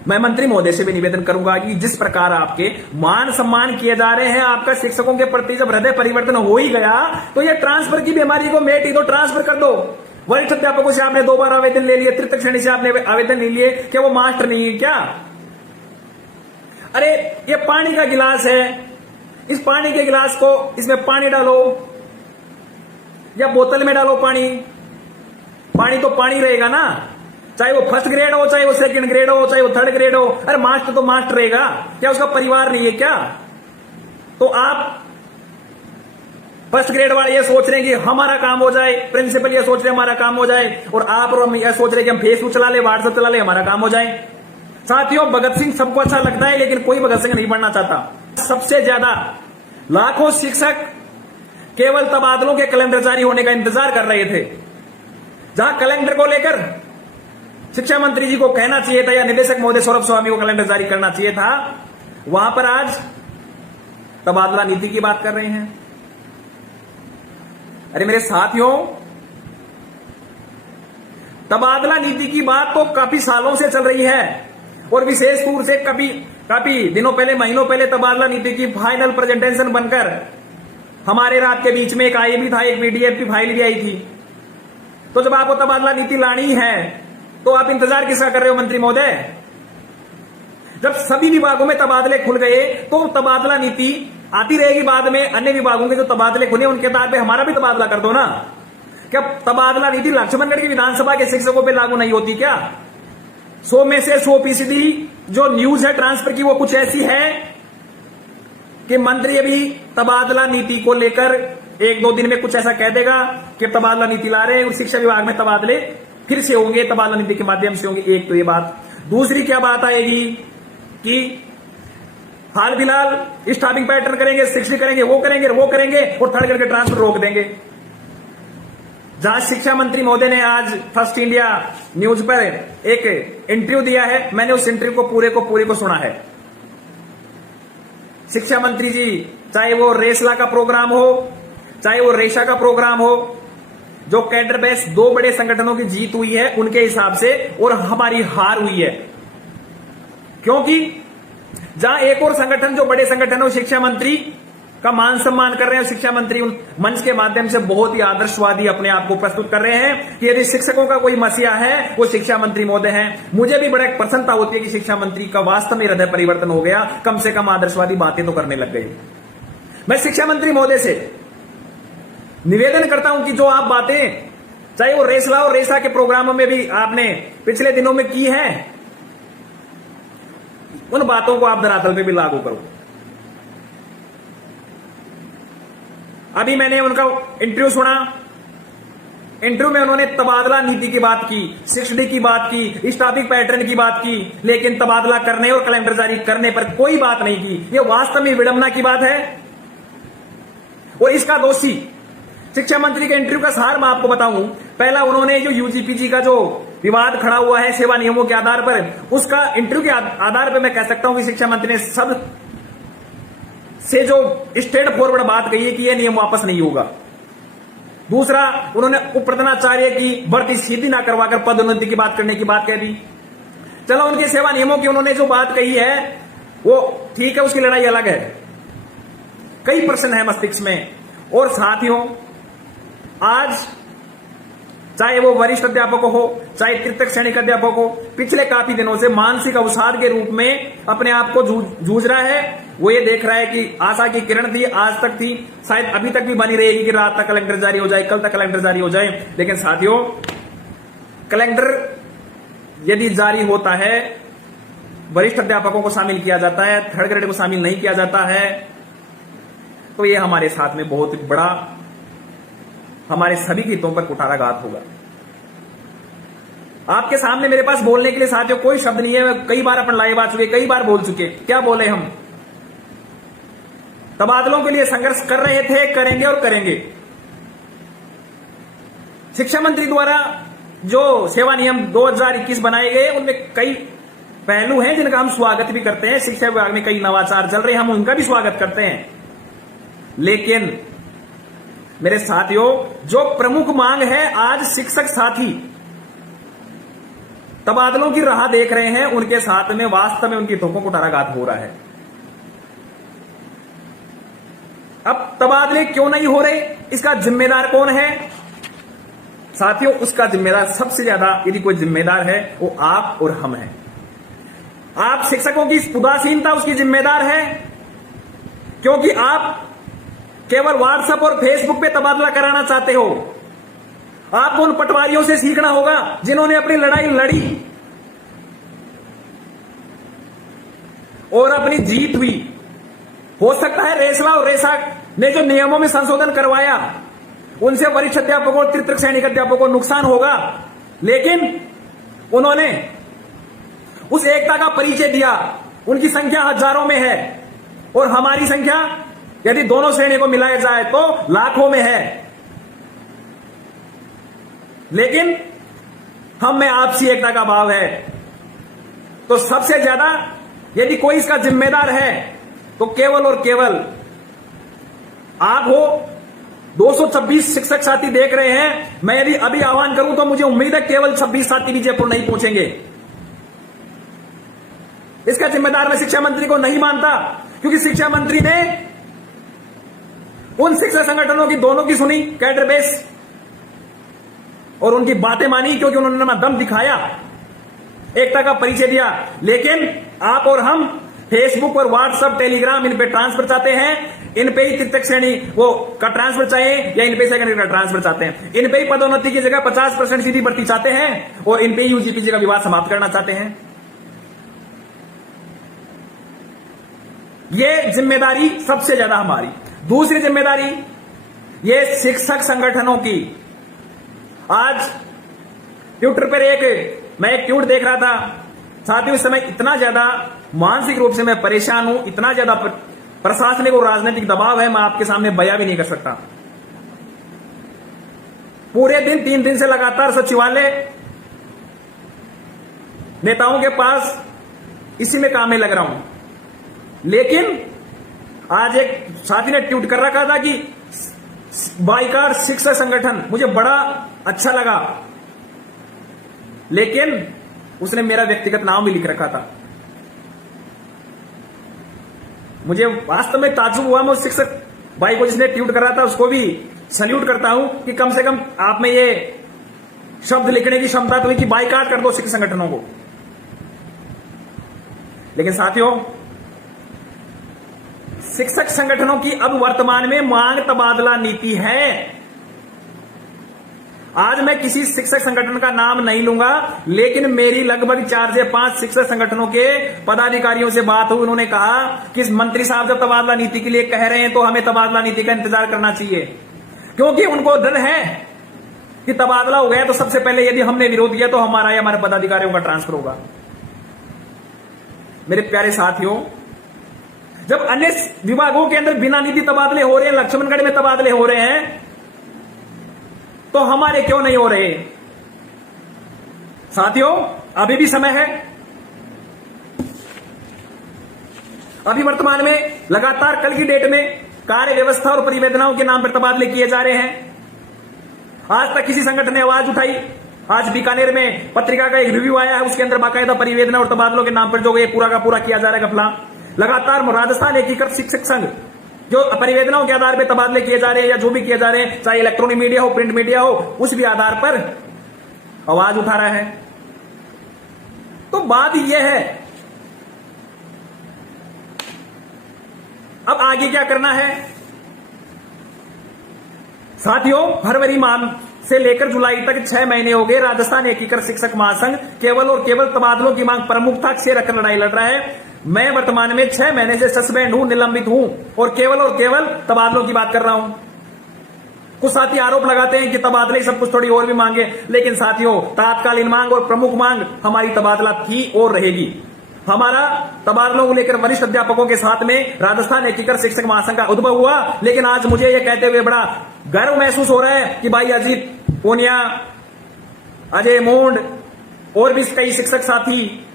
मैं मंत्री महोदय से भी निवेदन करूंगा कि जिस प्रकार आपके मान सम्मान किए जा रहे हैं, आपका शिक्षकों के प्रति जब हृदय परिवर्तन हो ही गया तो ये ट्रांसफर की बीमारी को मेट ही दो, ट्रांसफर कर दो। वरिष्ठ अध्यापकों से आपने 2 बार आवेदन ले लिए, तृतीय श्रेणी से आपने आवेदन ले लिए, क्या वो मास्टर नहीं है क्या? अरे ये पानी का गिलास है, इस पानी के गिलास को इसमें पानी डालो या बोतल में डालो पानी, पानी तो पानी रहेगा ना, चाहे वो फर्स्ट ग्रेड हो, चाहे वो सेकंड ग्रेड हो, चाहे वो थर्ड ग्रेड हो। अरे मास्टर तो मास्टर रहेगा, क्या उसका परिवार नहीं है क्या? तो आप फर्स्ट ग्रेड वाले ये सोच रहे हैं कि हमारा काम हो जाए, प्रिंसिपल ये सोच रहे हैं हमारा काम हो जाए, और आप और हम ये सोच रहे हैं कि हम फेसबुक चला ले, व्हाट्सएप चला ले, हमारा काम हो जाए। साथियों, भगत सिंह सबको अच्छा लगता है, लेकिन कोई भगत सिंह नहीं बनना चाहता। सबसे ज्यादा लाखों शिक्षक केवल तबादलों के कैलेंडर जारी होने का इंतजार कर रहे थे। जहां कैलेंडर को लेकर शिक्षा मंत्री जी को कहना चाहिए था या निदेशक महोदय सौरभ स्वामी को कैलेंडर जारी करना चाहिए था, वहां पर आज तबादला नीति की बात कर रहे हैं। अरे मेरे साथियों, तबादला नीति की बात तो काफी सालों से चल रही है, और विशेष रूप से काफी दिनों पहले, महीनों पहले तबादला नीति की फाइनल प्रेजेंटेशन बनकर हमारे रात के बीच में एक आई भी था, एक पीडीएफ की फाइल भी आई थी। तो जब आपको तबादला नीति लानी है तो आप इंतजार किसका कर रहे हो मंत्री महोदय? जब सभी विभागों में तबादले खुल गए तो तबादला नीति आती रहेगी बाद में। अन्य विभागों के जो तबादले खुले उनके आधार पे हमारा भी तबादला कर दो ना। क्या तबादला नीति लक्ष्मणगढ़ की विधानसभा के शिक्षकों पे लागू नहीं होती क्या? 100 में से 100% जो न्यूज है ट्रांसफर की वो कुछ ऐसी है कि मंत्री अभी तबादला नीति को लेकर 1-2 दिन में कुछ ऐसा कह देगा कि तबादला नीति ला रहे हैं, शिक्षा विभाग में तबादले फिर से होंगे, तबादला नीति के माध्यम से होंगे। एक तो ये बात। दूसरी क्या बात आएगी कि हाल फिलहाल स्टाफिंग पैटर्न करेंगे, 60 करेंगे, वो करेंगे और थर्ड करके ट्रांसफर रोक देंगे। जहां शिक्षा मंत्री महोदय ने आज फर्स्ट इंडिया न्यूज पर एक इंटरव्यू दिया है, मैंने उस इंटरव्यू को पूरे को सुना है। शिक्षा मंत्री जी, चाहे वो रेसला का प्रोग्राम हो, चाहे वो रेशा का प्रोग्राम हो, जो कैडर बेस 2 बड़े संगठनों की जीत हुई है उनके हिसाब से, और हमारी हार हुई है। क्योंकि जहां एक और संगठन, जो बड़े संगठन है, शिक्षा मंत्री का मान सम्मान कर रहे हैं, शिक्षा मंत्री उन मंच के माध्यम से बहुत ही आदर्शवादी अपने आप को प्रस्तुत कर रहे हैं कि यदि शिक्षकों का कोई मसीहा है वो शिक्षा मंत्री महोदय हैं। मुझे भी बड़ा प्रसन्नता होती है कि शिक्षा मंत्री का वास्तव में हृदय परिवर्तन हो गया, कम से कम आदर्शवादी बातें तो करने लग गई। मैं शिक्षा मंत्री महोदय से निवेदन करता हूं कि जो आप बातें, चाहे वो रेसला और रेसा के प्रोग्रामों में भी आपने पिछले दिनों में की है, उन बातों को आप धरातल पे भी लागू करो। अभी मैंने उनका इंटरव्यू सुना, इंटरव्यू में उन्होंने तबादला नीति की बात की, 60D की बात की, स्टाफिंग पैटर्न की बात की, लेकिन तबादला करने और कैलेंडर जारी करने पर कोई बात नहीं की। यह वास्तव में विडंबना की बात है, और इसका दोषी शिक्षा मंत्री के इंटरव्यू का सार मैं आपको बताऊं। पहला, उन्होंने जो यूजीपीजी का जो विवाद खड़ा हुआ है सेवा नियमों के आधार पर, उसका इंटरव्यू के आधार पर मैं कह सकता हूं कि शिक्षा मंत्री ने सब से जो स्ट्रेट फॉरवर्ड बात कही है कि यह नियम वापस नहीं होगा। दूसरा, उन्होंने उप प्रधानाचार्य की भर्ती सीधी ना करवाकर पदोन्नति की बात करने की बात कह दी। चलो, उनके सेवा नियमों की उन्होंने जो बात कही है वो ठीक है, उसकी लड़ाई अलग है। कई प्रश्न है मस्तिष्क में। और साथियों, आज चाहे वो वरिष्ठ अध्यापक हो, चाहे तृतीय श्रेणी का अध्यापक हो, पिछले काफी दिनों से मानसिक अवसाद के रूप में अपने आप को जूझ रहा है। वो ये देख रहा है कि आशा की किरण थी, आज तक थी, शायद अभी तक भी बनी रहेगी कि रात तक कैलेंडर जारी हो जाए, कल तक कैलेंडर जारी हो जाए। लेकिन साथियों, कैलेंडर यदि जारी होता है, वरिष्ठ अध्यापकों को शामिल किया जाता है, थर्ड ग्रेड को शामिल नहीं किया जाता है, तो ये हमारे साथ में बहुत बड़ा, हमारे सभी के हितों पर कुठाराघात होगा। आपके सामने मेरे पास बोलने के लिए साथियों कोई शब्द नहीं है। कई बार अपन लाइव आ चुके, कई बार बोल चुके। क्या बोले हम? तबादलों के लिए संघर्ष कर रहे थे, करेंगे और करेंगे। शिक्षा मंत्री द्वारा जो सेवा नियम 2021 बनाए गए, उनमें कई पहलू हैं जिनका हम स्वागत भी करते हैं। शिक्षा विभाग में कई नवाचार चल रहे हैं, हम उनका भी स्वागत करते हैं। लेकिन मेरे साथियों, जो प्रमुख मांग है आज शिक्षक साथी, तबादलों की राह देख रहे हैं, उनके साथ में वास्तव में उनकी धोखों को टराघात हो रहा है। अब तबादले क्यों नहीं हो रहे, इसका जिम्मेदार कौन है साथियों? उसका जिम्मेदार सबसे ज्यादा यदि कोई जिम्मेदार है वो आप और हम हैं। आप शिक्षकों की उदासीनता उसकी जिम्मेदार है, क्योंकि आप केवल व्हाट्सएप और फेसबुक पे तबादला कराना चाहते हो। आपको उन पटवारियों से सीखना होगा जिन्होंने अपनी लड़ाई लड़ी और अपनी जीत हुई। हो सकता है रेसला और रेसा ने जो नियमों में संशोधन करवाया उनसे वरिष्ठ अध्यापकों और तृतीय श्रेणी के अध्यापकों को नुकसान होगा, लेकिन उन्होंने उस एकता का परिचय दिया। उनकी संख्या हजारों में है और हमारी संख्या यदि दोनों श्रेणी को मिलाया जाए तो लाखों में है, लेकिन हम में आपसी एकता का भाव है। तो सबसे ज्यादा यदि कोई इसका जिम्मेदार है तो केवल और केवल आप हो। 226 शिक्षक साथी देख रहे हैं। मैं यदि अभी आह्वान करूं तो मुझे उम्मीद है केवल 26 साथी भी जयपुर नहीं पहुंचेंगे। इसका जिम्मेदार मैं शिक्षा मंत्री को नहीं मानता, क्योंकि शिक्षा मंत्री ने उन शिक्षक संगठनों की दोनों की सुनी, कैडर बेस, और उनकी बातें मानी, क्योंकि उन्होंने अपना दम दिखाया, एकता का परिचय दिया। लेकिन आप और हम फेसबुक और व्हाट्सएप, टेलीग्राम, इन पे ट्रांसफर चाहते हैं। इन पे ही तृतीय श्रेणी वो का ट्रांसफर चाहिए या इन पे सेकेंडरी का ट्रांसफर चाहते हैं। इन पे ही पदोन्नति की जगह 50% सीधी भर्ती चाहते हैं और इन पे ही यूजीपीजी का विवाद समाप्त करना चाहते हैं। ये जिम्मेदारी सबसे ज्यादा हमारी। दूसरी जिम्मेदारी ये शिक्षक संगठनों की। आज ट्विटर पर मैं एक ट्वीट देख रहा था साथियों, इस समय इतना ज्यादा मानसिक रूप से मैं परेशान हूं, इतना ज्यादा प्रशासनिक और राजनीतिक दबाव है, मैं आपके सामने बयां भी नहीं कर सकता। पूरे दिन 3 दिन से लगातार सचिवालय नेताओं के पास इसी में काम में लग रहा हूं, लेकिन आज एक साथी ने ट्वीट कर रखा था कि बाइकार शिक्षक संगठन, मुझे बड़ा अच्छा लगा, लेकिन उसने मेरा व्यक्तिगत नाम भी लिख रखा था। मुझे वास्तव में ताज्जुब हुआ। मैं उस शिक्षक भाई को जिसने ट्वीट कर रहा था उसको भी सल्यूट करता हूं कि कम से कम आप में ये शब्द लिखने की क्षमता तो हुई कि बाइकाट कर दो शिक्षक संगठनों को। लेकिन साथियों, शिक्षक संगठनों की अब वर्तमान में मांग तबादला नीति है। आज मैं किसी शिक्षक संगठन का नाम नहीं लूंगा, लेकिन मेरी लगभग 4 से 5 शिक्षक संगठनों के पदाधिकारियों से बात हुई। उन्होंने कहा कि मंत्री साहब जब तबादला नीति के लिए कह रहे हैं तो हमें तबादला नीति का इंतजार करना चाहिए, क्योंकि उनको डर है कि तबादला हो गया तो सबसे पहले यदि हमने विरोध किया तो हमारा या हमारे पदाधिकारियों का ट्रांसफर होगा। मेरे प्यारे साथियों, जब अन्य विभागों के अंदर बिना नीति तबादले हो रहे हैं, लक्ष्मणगढ़ में तबादले हो रहे हैं, तो हमारे क्यों नहीं हो रहे? साथियों, अभी भी समय है। अभी वर्तमान में लगातार कल की डेट में कार्य व्यवस्था और परिवेदनाओं के नाम पर तबादले किए जा रहे हैं। आज तक किसी संगठन ने आवाज उठाई? आज बीकानेर में पत्रिका का एक रिव्यू आया है, उसके अंदर बाकायदा परिवेदना और तबादलों के नाम पर जो ये पूरा का पूरा किया जा रहा है घपला। लगातार राजस्थान एकीकृत शिक्षक संघ जो परिवेदनाओं के आधार पर तबादले किए जा रहे हैं या जो भी किए जा रहे हैं, चाहे इलेक्ट्रॉनिक मीडिया हो, प्रिंट मीडिया हो, उस भी आधार पर आवाज उठा रहा है। तो बात यह है, अब आगे क्या करना है साथियों? फरवरी माह से लेकर जुलाई तक 6 महीने हो गए राजस्थान एकीकृत शिक्षक महासंघ केवल और केवल तबादलों की मांग प्रमुखता से रखकर लड़ाई लड़ रहा है। मैं वर्तमान में 6 महीने से सस्पेंड हूं, निलंबित हूं और केवल तबादलों की बात कर रहा हूं। कुछ साथी आरोप लगाते हैं कि तबादले सब कुछ थोड़ी और भी मांगे, लेकिन साथियों, तात्कालीन मांग और प्रमुख मांग हमारी तबादला थी और रहेगी। हमारा तबादलों को लेकर वरिष्ठ अध्यापकों के साथ में राजस्थान एकीकृत शिक्षक महासंघ का उद्भव हुआ, लेकिन आज मुझे यह कहते हुए बड़ा गर्व महसूस हो रहा है कि भाई अजीत पूनिया, अजय मूंड और भी कई शिक्षक साथी,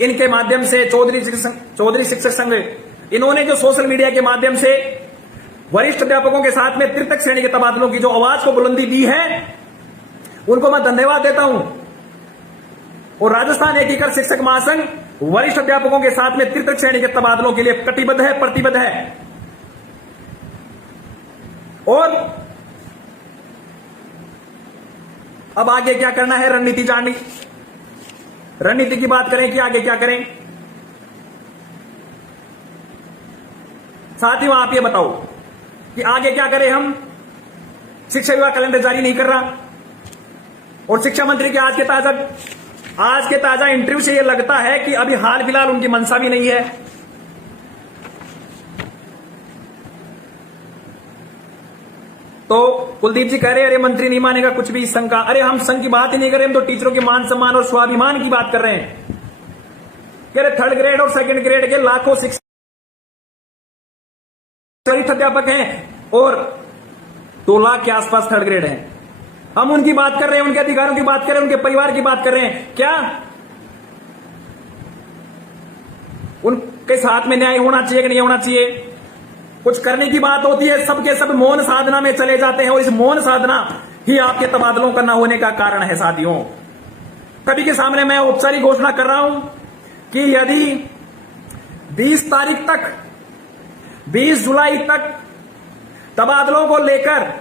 इनके माध्यम से चौधरी शिक्षक संघ, इन्होंने जो सोशल मीडिया के माध्यम से वरिष्ठ अध्यापकों के साथ में तृतीय श्रेणी के तबादलों की जो आवाज को बुलंदी दी है, उनको मैं धन्यवाद देता हूं। और राजस्थान एकीकृत शिक्षक महासंघ वरिष्ठ अध्यापकों के साथ में तृतीय श्रेणी के तबादलों के लिए कटिबद्ध है, प्रतिबद्ध है। और अब आगे क्या करना है, रणनीति जाननी, रणनीति की बात करें कि आगे क्या करें। साथियों आप ये बताओ कि आगे क्या करें हम। शिक्षा विभाग कैलेंडर जारी नहीं कर रहा और शिक्षा मंत्री के आज के ताजा इंटरव्यू से यह लगता है कि अभी हाल फिलहाल उनकी मंशा भी नहीं है। तो कुलदीप जी कह रहे हैं अरे मंत्री नहीं मानेगा कुछ भी संघ का। अरे हम संघ की बात ही नहीं कर रहे, हम तो टीचरों के मान सम्मान और स्वाभिमान की बात कर रहे हैं। कह रहे थर्ड ग्रेड और सेकंड ग्रेड के लाखों शिक्षक वरिष्ठ अध्यापक हैं और 2 लाख के आसपास थर्ड ग्रेड हैं। हम उनकी बात कर रहे हैं, उनके अधिकारों की बात कर रहे हैं, उनके परिवार की बात कर रहे हैं। क्या उनके साथ में न्याय होना चाहिए कि नहीं होना चाहिए? कुछ करने की बात होती है, सबके सब मौन साधना में चले जाते हैं और इस मौन साधना ही आपके तबादलों का न होने का कारण है। साथियों सभी के सामने मैं औपचारिक घोषणा कर रहा हूं कि यदि 20 तारीख तक 20 जुलाई तक तबादलों को लेकर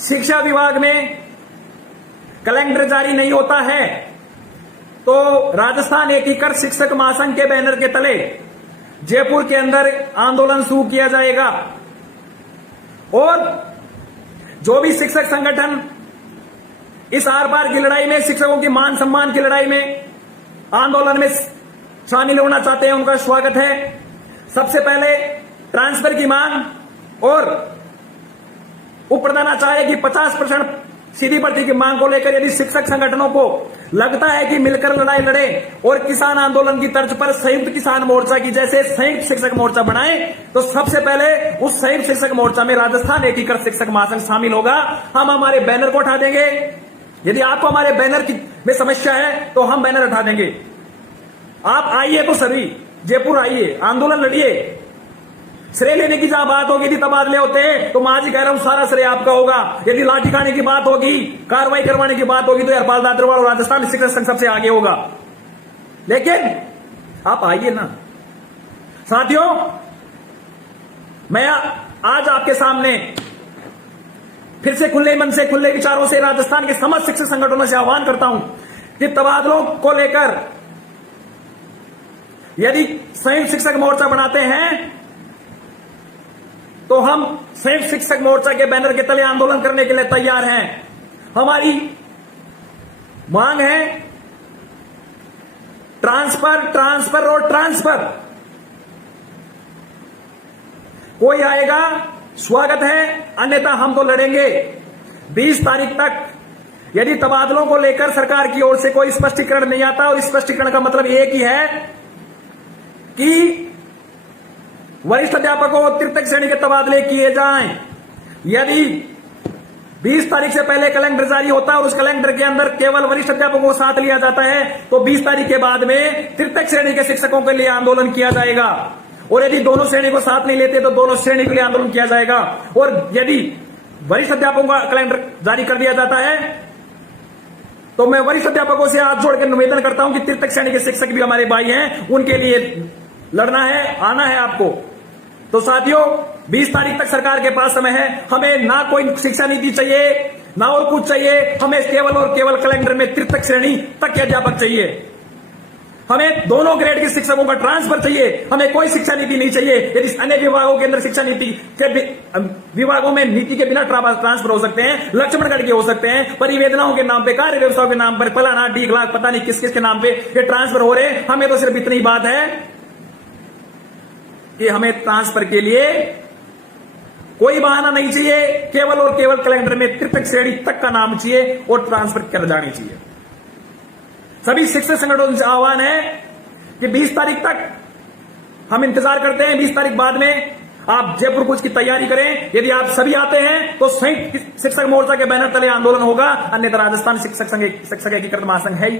शिक्षा विभाग में कैलेंडर जारी नहीं होता है तो राजस्थान एकीकृत शिक्षक महासंघ के बैनर के तले जयपुर के अंदर आंदोलन शुरू किया जाएगा। और जो भी शिक्षक संगठन इस आर पार की लड़ाई में, शिक्षकों की मान सम्मान की लड़ाई में आंदोलन में शामिल होना चाहते हैं, उनका स्वागत है। सबसे पहले ट्रांसफर की मांग और उप प्रधानाचार्य की 50% सीधी भर्ती की मांग को लेकर यदि शिक्षक संगठनों को लगता है कि मिलकर लड़ाई लड़े और किसान आंदोलन की तर्ज पर संयुक्त किसान मोर्चा की जैसे संयुक्त शिक्षक मोर्चा बनाए, तो सबसे पहले उस संयुक्त शिक्षक मोर्चा में राजस्थान एकीकृत शिक्षक महासंघ शामिल होगा। हम हमारे बैनर को उठा देंगे। यदि आपको हमारे बैनर की में समस्या है तो हम बैनर उठा देंगे। आप आइए तो सभी जयपुर आइए, आंदोलन लड़िए। श्रेय लेने की जहां बात होगी, यदि तबादले होते हैं तो मैं आज ही कह रहा हूं सारा श्रेय आपका होगा। यदि लाठी खाने की बात होगी, कार्रवाई करवाने की बात होगी तो हरपाल दादरवाल और राजस्थान शिक्षक संघ सबसे आगे होगा। लेकिन आप आइए ना। साथियों मैं आज आपके सामने फिर से खुले मन से, खुले विचारों से राजस्थान के समस्त शिक्षक संगठनों से आह्वान करता हूं कि तबादलों को लेकर यदि संयुक्त शिक्षक मोर्चा बनाते हैं तो हम संयुक्त शिक्षक मोर्चा के बैनर के तले आंदोलन करने के लिए तैयार हैं। हमारी मांग है ट्रांसफर, ट्रांसफर और ट्रांसफर। कोई आएगा स्वागत है, अन्यथा हम तो लड़ेंगे। 20 तारीख तक यदि तबादलों को लेकर सरकार की ओर से कोई स्पष्टीकरण नहीं आता, और स्पष्टीकरण का मतलब एक ही है कि वरिष्ठ अध्यापकों और तृतीय श्रेणी के तबादले किए जाएं। यदि 20 तारीख से पहले कैलेंडर जारी होता है और उस कैलेंडर के अंदर केवल वरिष्ठ अध्यापकों को साथ लिया जाता है तो 20 तारीख के बाद में तृतीय श्रेणी के शिक्षकों के लिए आंदोलन किया जाएगा। और यदि दोनों श्रेणी को साथ नहीं लेते तो दोनों श्रेणी के लिए आंदोलन किया जाएगा। और यदि वरिष्ठ अध्यापकों का कैलेंडर जारी कर दिया जाता है तो मैं वरिष्ठ अध्यापकों से हाथ जोड़कर निवेदन करता हूं कि तृतीय श्रेणी के शिक्षक भी हमारे भाई हैं, उनके लिए लड़ना है, आना है आपको। तो साथियों 20 तारीख तक सरकार के पास समय है। हमें ना कोई शिक्षा नीति चाहिए ना और कुछ चाहिए, हमें केवल और केवल कैलेंडर में तृतीय श्रेणी तक के अध्यापक चाहिए। हमें दोनों ग्रेड के शिक्षकों का ट्रांसफर चाहिए, हमें कोई शिक्षा नीति नहीं चाहिए। यदि अन्य विभागों के अंदर शिक्षा नीति के विभागों में नीति के बिना ट्रांसफर हो सकते हैं, लक्ष्मणगढ़ के हो सकते हैं, परिवेदनाओं के नाम पे, कार्य व्यवस्थाओं के नाम पर, फलाना डी लाख पता नहीं किस किस के नाम पे ये ट्रांसफर हो रहे हैं। हमें तो सिर्फ इतनी बात है कि हमें ट्रांसफर के लिए कोई बहाना नहीं चाहिए, केवल और केवल कैलेंडर में तृतीय श्रेणी तक का नाम चाहिए और ट्रांसफर कर जानी चाहिए। सभी शिक्षक संगठनों से आह्वान है कि 20 तारीख तक हम इंतजार करते हैं। 20 तारीख बाद में आप जयपुर कूच की तैयारी करें। यदि आप सभी आते हैं तो संयुक्त शिक्षक मोर्चा के बैनर तले आंदोलन होगा, अन्यथा राजस्थान शिक्षक एकीकृत महासंघ है ही।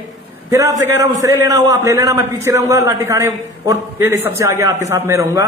फिर आपसे कह रहा हूं श्रेय लेना हो आप ले लेना, मैं पीछे रहूंगा, लाठी खाने और सबसे आगे आपके साथ में रहूंगा।